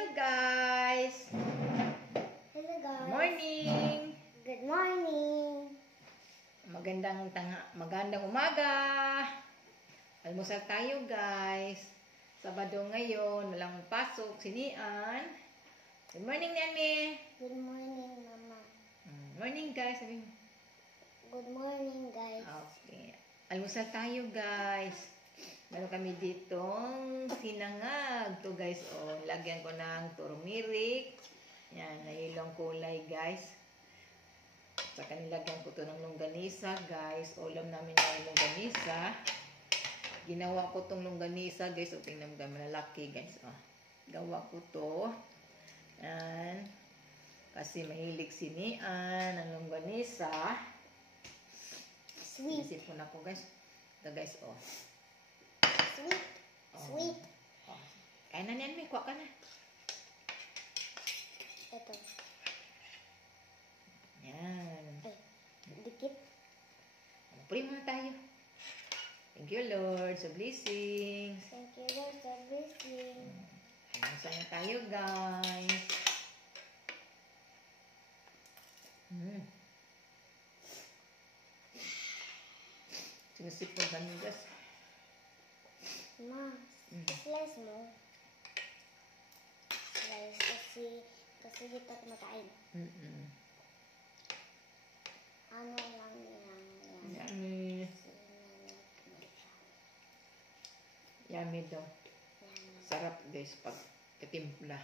Hello guys! Hello guys. Good morning! Good morning. Magandang umaga! Almusal tayo guys. Sabado ngayon, walang pasok. Sinian. Good morning, Nami! Good morning, Mama. Morning guys. Sabi mo. Good morning, guys. Okay. Almusal tayo guys. Meron kami ditong sinangag. To guys, oh, lagyan ko ng turmeric. Yan, nahilong kulay guys. Saka nilagyan ko to ng longganisa guys. Ulam namin ng longganisa. Ginawa ko tong longganisa guys. O, tingnan mo, malalaki guys. Oh, gawa ko to. Yan. Kasi mahilig si Nian ng longganisa. Sweet. Isip ko na ko guys. Ito guys, oh. Sweet. Oh. Sweet. Oh. Kaya na niyan, may kuha ka na. Ito. Yan. Ay, dikit. Pray muna tayo. Thank you, Lord, sa blessings. Thank you, Lord, for blessing. Masaya tayo, guys. Sinusipon kami, guys. Ma, slice mo. Slice kasi kita kumakain. Ano lang yan. Yummy. Yummy daw. Sarap, guys, pag katimpla.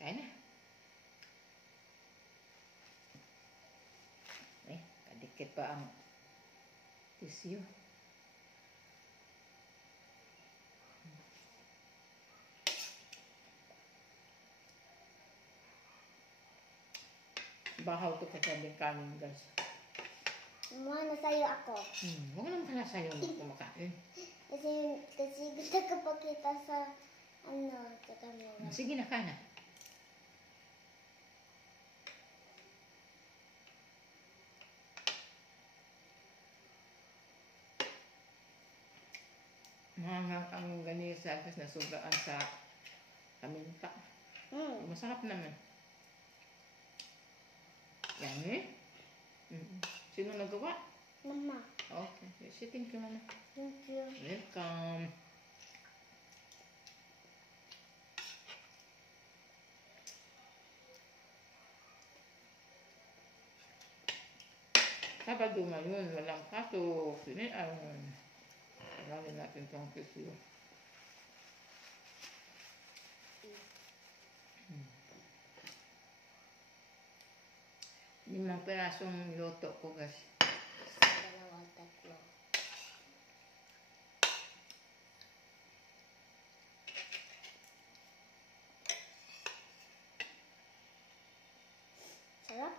Kaya na. Kadikit pa ang tissue. Bahaw to kasabing kanin, guys. Ma, nasa'yo ako. Huwag naman pala sa'yo kumakain. Kasi gusto ko pakita sa sa camera. Sige na, kana. Mahangang ang ganisa kasi nasugaan sa kaminta. Masarap naman. Yan Sino nagawa? Mama. Okay. Thank you, Mama. Thank you. Welcome. Sabado ngayon, walang pasok. Sinian. Marami natin itong tissue. Limang pirasong luto ko, guys. Dalawang tatlo. Sarap?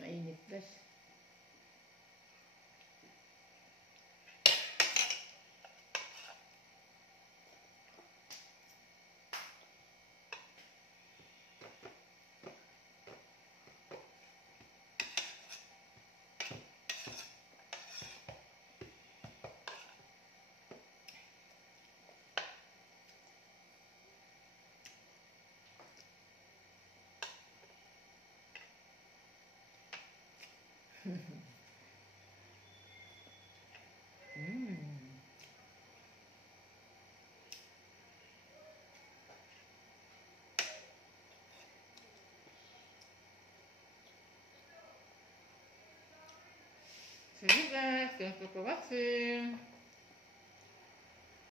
Mainit, guys. Sige guys, thank you for watching.